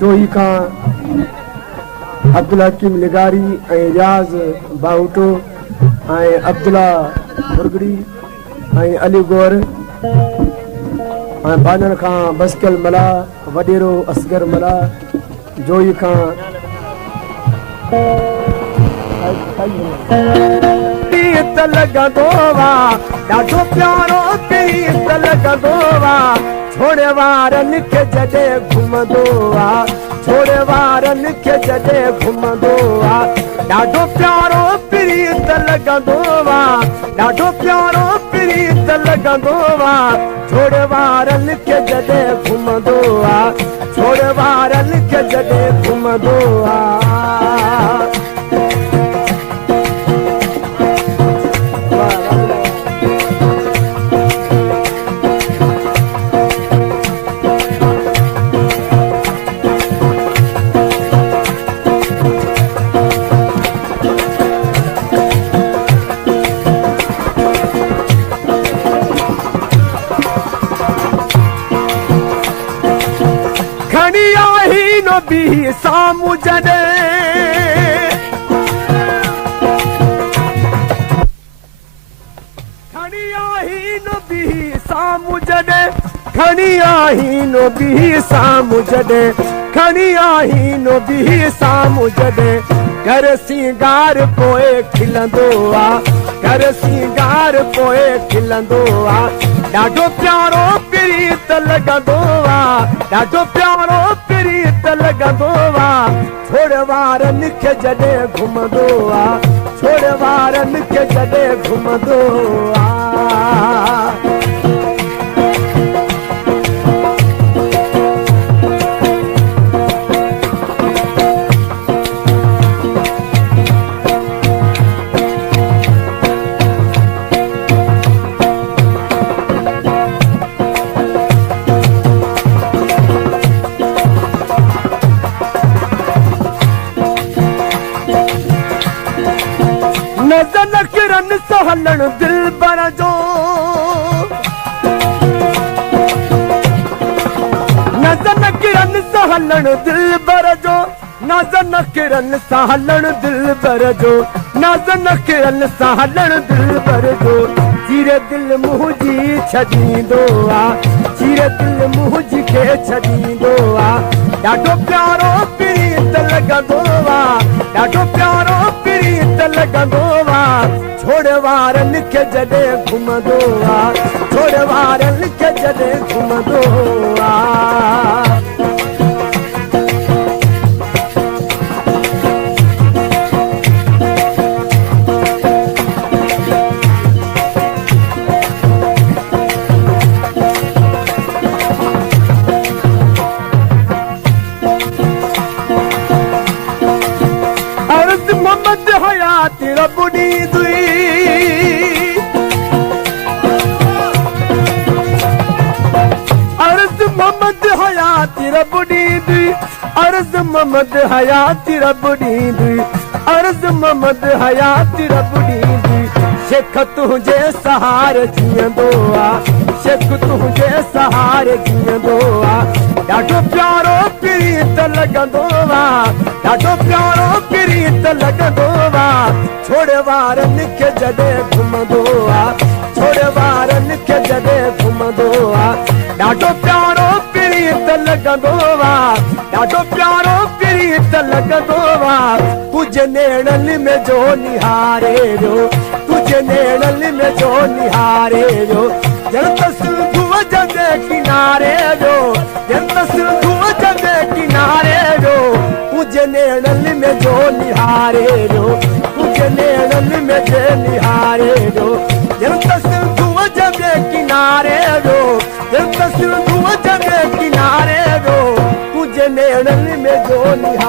जोई खां अब्दुल हकीम लिगारी रियाज़ बाहुटो अब्दुल्ला बुरगड़ी अली गौर बानर खां बसकल मला वडेरो असगर मला जोई खां प्रीत लगंदो वा ॾाढो प्यारो प्रीत लगंदो वा छोड़े वारनि खे जॾहिं घुमंदो आ छोड़े वारनि खे जॾहिं घुमंदो आ ॾाढो प्यारो प्रीत लगंदो वा ॾाढो प्यारो प्रीत लगंदो वा छोड़े वारनि खे जॾहिं घुमंदो आ छोड़े वारनि खे जॾहिं घुमंदो आ सामू जॾे खणी आई नो बी सामू जॾे खणी आई नो बी सामू जॾे खणी आई नो बी सामू जॾे घर सिंगार पोए खिलंदो आ घर सिंगार पोए खिलंदो आ ॾाढो प्यारो प्रीत लगंदो आ ॾाढो प्यारो प्रीत लगंदो आ छोड़े वारनि खे जॾहिं घुमंदो आ छोड़े वारनि खे जॾहिं घुमंदो आ किरन सहलन दिल बर जो नजन किरन सहलन दिल बर जो नजन किरन सहलन दिल बर जो नजन किरन सहलन दिल बर जो चीरे दिल मुंहिंजी छॾींदो आ चीरे दिल मुंहिंजी खे छॾींदो आ ॾाढो प्यारो प्रीत लगंदो आ ॾाढो प्यारो प्रीत लगंदो आ छोड़े वारनि खे जॾहिं घुमंदो आ छोड़े वारनि खे जॾहिं घुमंदो आ अर्ज़ मोहम्मद हयात रब ॾींदुई रब ॾींदी अर्ज़ मोहम्मद हयात रब ॾींदी अर्ज़ मोहम्मद हयात रब ॾींदी शेख तुंहिंजे सहारे जीअंदो आ शेख तुंहिंजे सहारे जीअंदो आ ॾाढो प्यारो प्रीत लगंदो आ ॾाढो प्यारो प्रीत लगंदो आ छोड़े वारनि खे जॾहिं घुमंदो आ छोड़े वारनि खे जॾहिं घुमंदो आ ॾाढो प्यारो प्रीत लगंदो आ ॾाढो प्यारो प्रीत लगंदो आ तुझे नेड़नि में जो निहारे जो तुझे नेड़नि में जो निहारे जो ॼण त सिंधूअ जे किनारे जो ॼण त सिंधूअ जे किनारे जो तुझे नेड़नि में जो निहारे जो तुझे नेड़नि में जे निहारे जो ॼण त सिंधूअ जे किनारे जो ॼण त सिंधूअ जे किनारे जो तुझे नेड़नि में जो निहारे